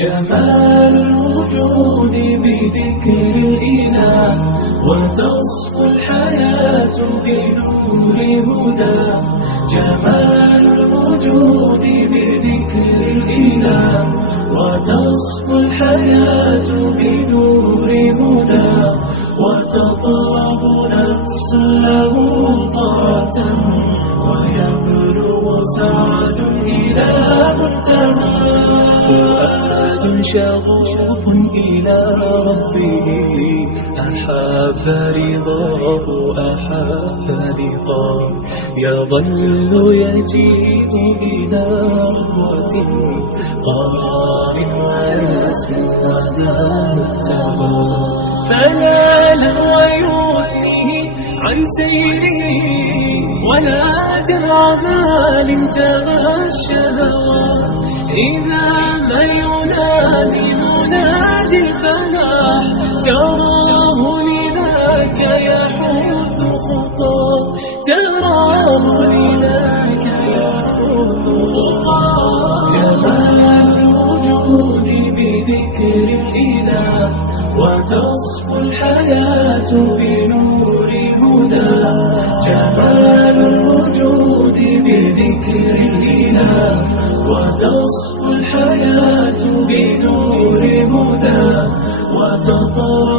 جمال الوجود بذكر الإله، وتصفو الحياة بنور هدى. جمال الوجود بذكر الإله، وتصفو الحياة بنور هدى. وتطلب نفس له طاعة، ويبلغ سعد إلى منتهى. فؤاد شغوف إلى ربه، أحب رضاه أحب رضاه. يظل يجيء إلى ربوة قرار ويسمو ودام التوى. فنالا ويغنيه عن سيره، ولا جرع مال انتهى الشهوى. إذا ما ينادي منادي الفلاح، تراه لذاك يحث خطاه. تراه لذاك يحث خطاه. جمال الوجود بذكر الإله، وتصفو الحياة بنور هدى. جمال الوجود بذكر الإله، وتصفو الحياة بنور هدى. وتطلب